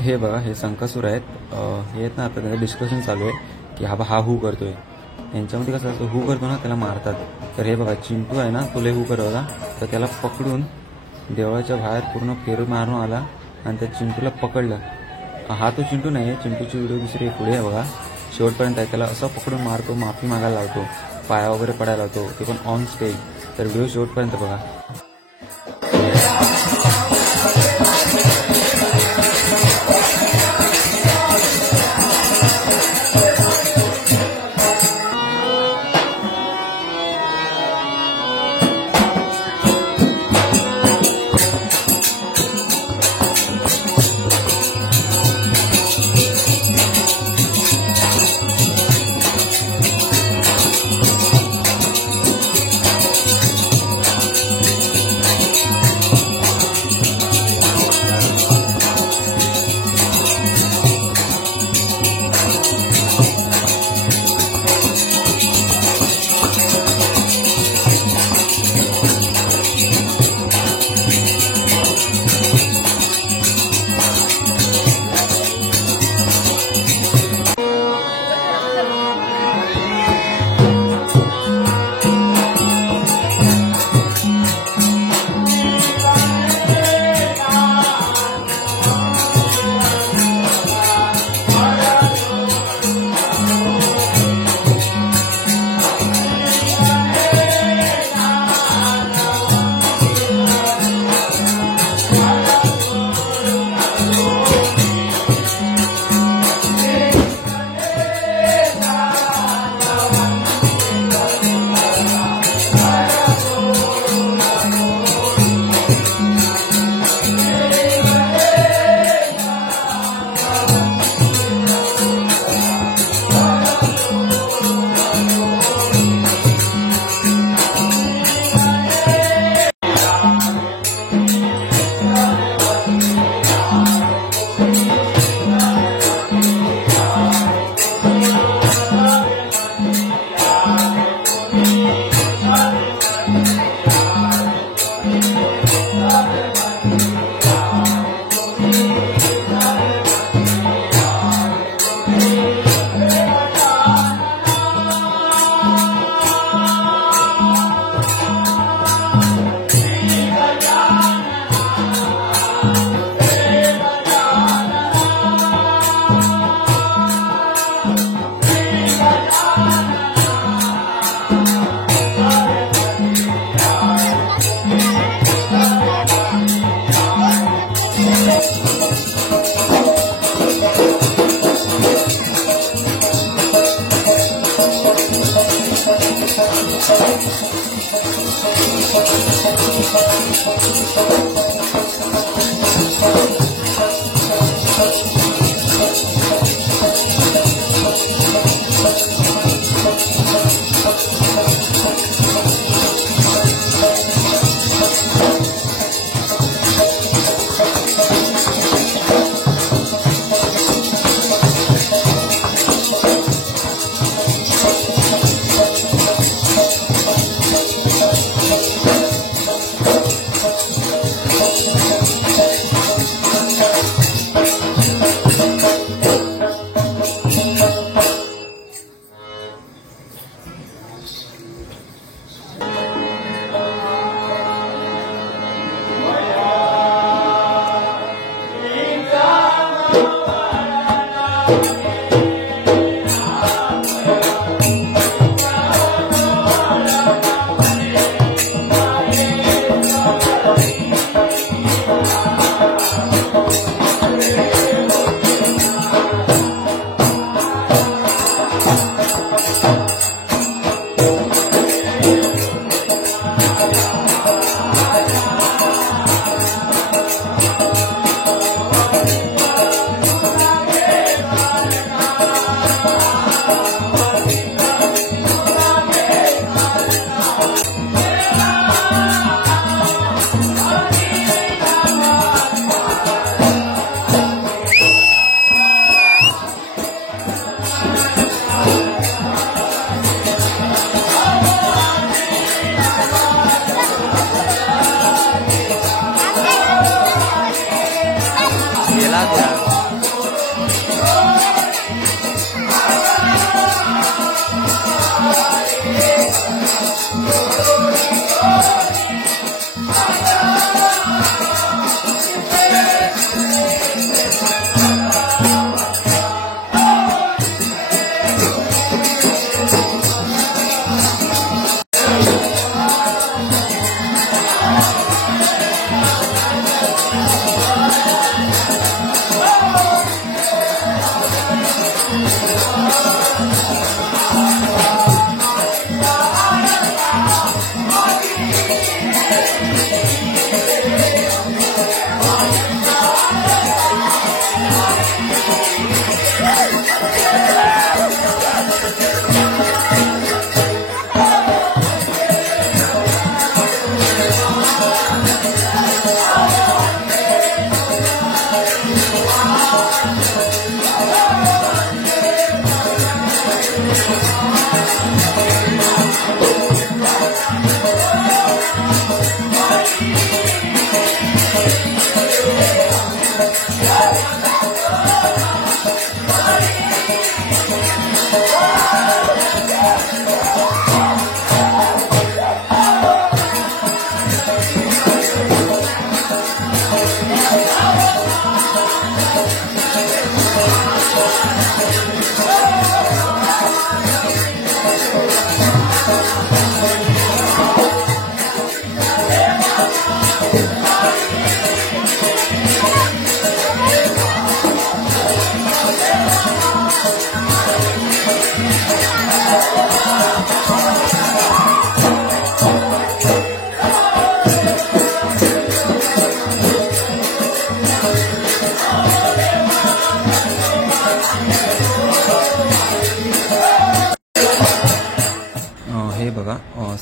हे बघा, हे संकासूर आहेत. हे आहेत ना, आता त्याचं डिस्कशन चालू आहे की हा हू करतोय. यांच्यामध्ये कसं असतं, हू करतो ना त्याला मारतात. तर हे बघा, चिंटू आहे ना, तो लय हू करत होता, तर त्याला पकडून देवळाच्या बाहेर पूर्ण फेर मारून आला आणि त्या चिंटूला पकडलं. हा तो चिंटू नाही आहे, चिंटूची व्हिडिओ दुसरी पुढे आहे बघा, शेवटपर्यंत आहे. त्याला असं पकडून मारतो, माफी मागायला लावतो, पाया वगैरे पडायला लावतो, ते पण ऑन स्टेज. तर व्हिडिओ शेवटपर्यंत बघा.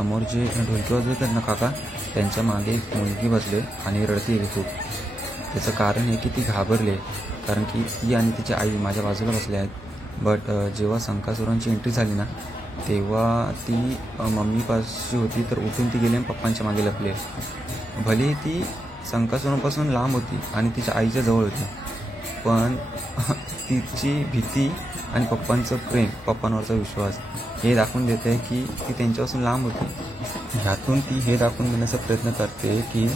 समोर जे ढोलकी वाजवतात ना काका, त्यांच्या मागे एक मुलगी बसले आणि रडती आहे खूप. त्याचं कारण हे की ती घाबरले, कारण की ती आणि तिची आई माझ्या बाजूला बसले आहेत. बट जेव्हा संकासुरांची एंट्री झाली ना, तेव्हा ती मम्मीपाशी होती, तर उठून ती गेली आणि पप्पांच्या मागे लपले. भले ती संकासुरांपासून लांब होती आणि तिच्या आईच्या जवळ होती, पण तिची भीती आणि पप्पांचं प्रेम, पप्पांवरचा विश्वास हे दाखवून देते की ती त्यांच्यापासून लांब होती. ह्यातून ती हे दाखवून देण्याचा प्रयत्न करते की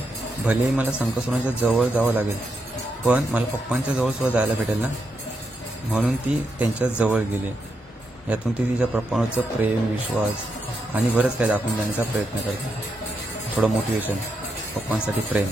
भले मला संकासुरांच्या जवळ जावं लागेल, पण मला पप्पांच्या जवळसुद्धा जायला भेटेल ना, म्हणून ती त्यांच्या जवळ गेली. यातून ती तिच्या पप्पांवरचं प्रेम, विश्वास आणि बरंच काही दाखवून देण्याचा प्रयत्न करते. थोडं मोटिवेशन, पप्पांसाठी प्रेम.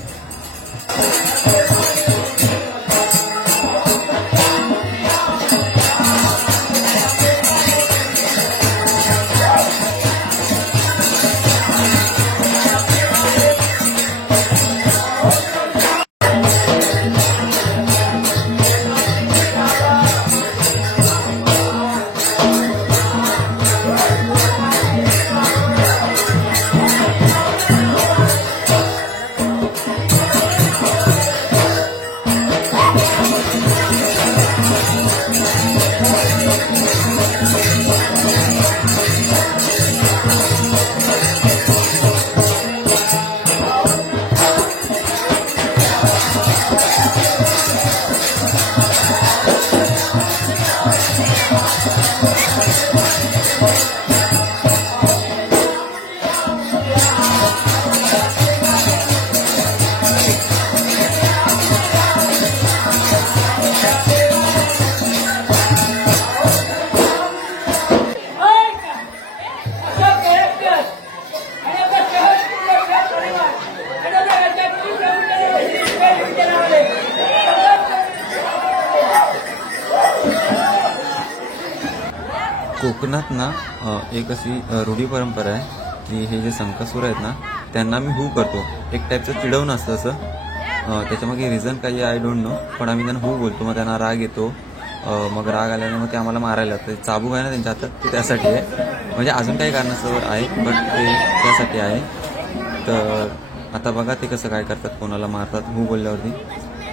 कोकणात ना एक अशी रूढी परंपरा आहे की हे जे संकासुर आहेत ना, त्यांना मी हू करतो. एक टाईपचं चिडवणं असतं असं. त्याच्यामागे रिझन काही आय डोंट नो, पण आम्ही त्यांना हू बोलतो. मग त्यांना राग येतो. मग राग आल्याने मग ते आम्हाला मारायला लागतं. चाबूक आहे ना त्यांच्या हातात, ते त्यासाठी आहे. म्हणजे अजून काही कारणास्तव आहे, बट ते त्यासाठी आहे. तर आता बघा ते कसं काय करतात, कोणाला मारतात हू बोलल्यावरती.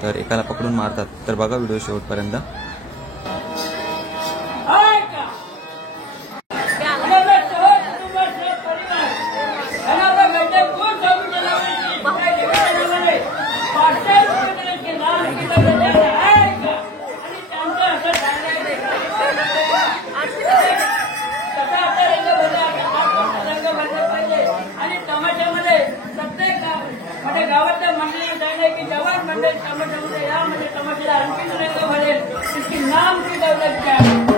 तर एकाला पकडून मारतात. तर बघा व्हिडिओ शेवटपर्यंत. गावातल्या मंडळी की जवान मंडळी तमाशामध्ये या, म्हणजे तमाशाला आणखी रंग भरेल, इसकी नाम की दौलत क्या.